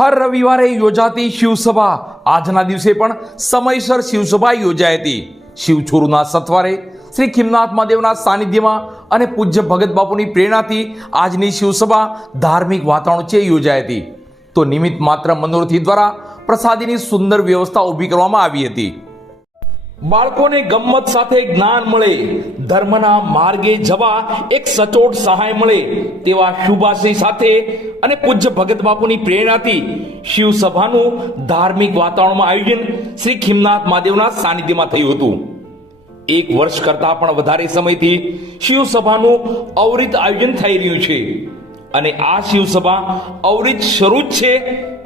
હર રવિવારે યોજાતી શિવસભા. આજના દિવસે પણ સમયસર શિવસભા યોજાઈ હતી. શિવછોરુના સથવારે શ્રી ખિમનાથ મહાદેવના સાનિધ્યમાં અને પૂજ્ય ભગત બાપુની પ્રેરણાથી આજની શિવસભા ધાર્મિક વાતાવરણ છે યોજાઈ હતી. તો નિમિત્ત માત્ર મનોરથી દ્વારા પ્રસાદીની સુંદર વ્યવસ્થા ઊભી કરવામાં આવી હતી. બાળકોને ગમ્મત સાથે જ્ઞાન મળે, ધર્મના માર્ગે જવા એક સચોટ સહાય મળે, તેવા શુભાશય સાથે અને પૂજ્ય ભગત બાપુની પ્રેરણાથી શિવસભાનું ધાર્મિક વાતાવરણમાં આયોજન શ્રી ખિમનાથ મહાદેવના સાનિધ્યમાં થયું હતું. એક વર્ષ કરતા પણ વધારે સમયથી શિવસભાનું અવરિત આયોજન થઈ રહ્યું છે અને આ શિવસભા અવરિત શરૂ જ છે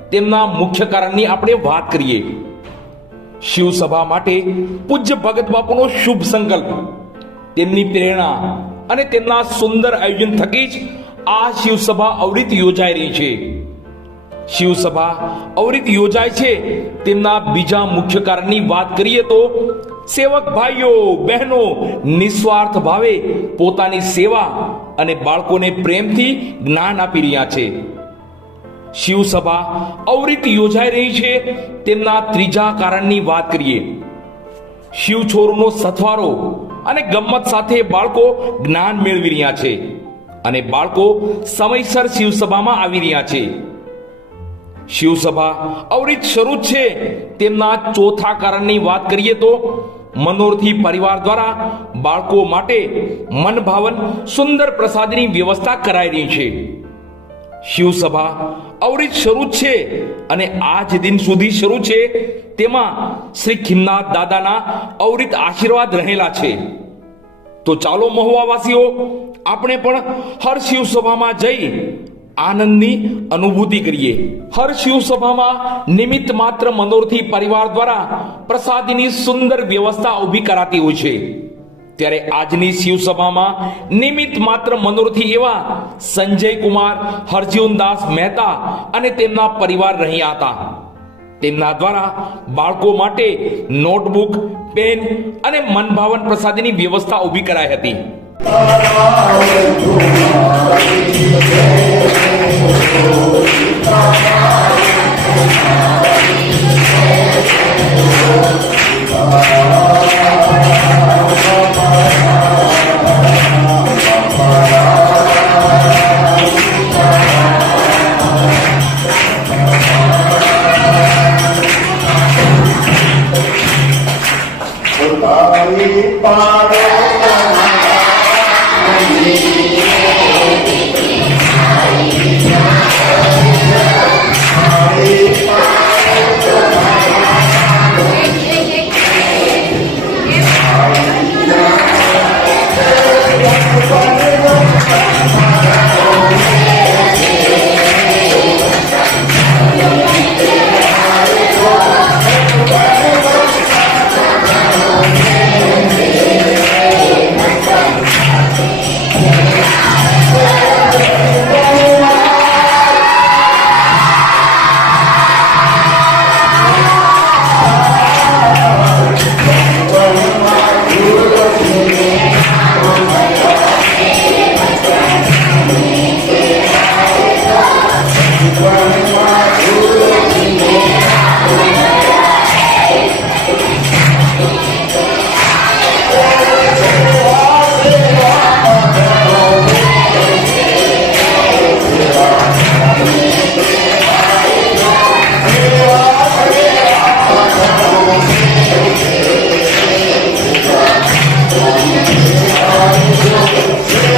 તેમના મુખ્ય કારણની આપણે વાત કરીએ. શિવ સભા માટે પૂજ્ય ભગત બાપુનો શુભ સંકલ્પ. તેમની પ્રેરણા અને તેમના સુંદર આયોજન થકી જ આ શિવસભા અવરિત યોજાઈ રહી છે. શિવસભા અવરિત યોજાય છે તેમના બીજા મુખ્ય કારણની વાત કરીએ તો સેવક ભાઈઓ, બહેનો નિસ્વાર્થ ભાવે પોતાની સેવા અને બાળકોને પ્રેમથી જ્ઞાન આપી રહ્યા છે. શિવ સભા અવરિત યોજાઈ રહી છે. તેમના ત્રીજા કારણની વાત કરીએ. શિવ છોરનો સથવારો અને ગમ્મત સાથે બાળકો જ્ઞાન મેળવી રહ્યા છે અને બાળકો સમયસર શિવસભામાં આવી રહ્યા છે. શિવસભા અવરિત શરૂ છે. તેમના ચોથા કારણની વાત કરીએ તો મનોરથી પરિવાર દ્વારા બાળકો માટે મનભાવન સુંદર પ્રસાદની વ્યવસ્થા કરાઈ રહી છે. શિવ સભા. અવરિત શરૂ છે અને આજ દિન સુધી શરૂ છે તેમાં શ્રી ખિમનાથ દાદાના અવરિત આશીર્વાદ રહેલા છે. તો ચાલો મહુવાવાસીઓ, આપણે પણ હર શિવ સભામાં જઈ આનંદની અનુભૂતિ કરીએ. હર શિવ સભામાં નિમિત્ત માત્ર મનોરથી પરિવાર દ્વારા પ્રસાદીની સુંદર વ્યવસ્થા ઊભી કરાતી હોય છે. ત્યારે આજની શિવસભામાં નિમિત્ત માત્ર મનોરથી એવા સંજય કુમાર હરજીવનદાસ મહેતા અને તેમના પરિવાર રહ્યા હતા. તેમના દ્વારા બાળકો માટે નોટબુક, પેન અને મનભાવન પ્રસાદની વ્યવસ્થા ઊભી કરાઈ હતી. Amen. Yeah.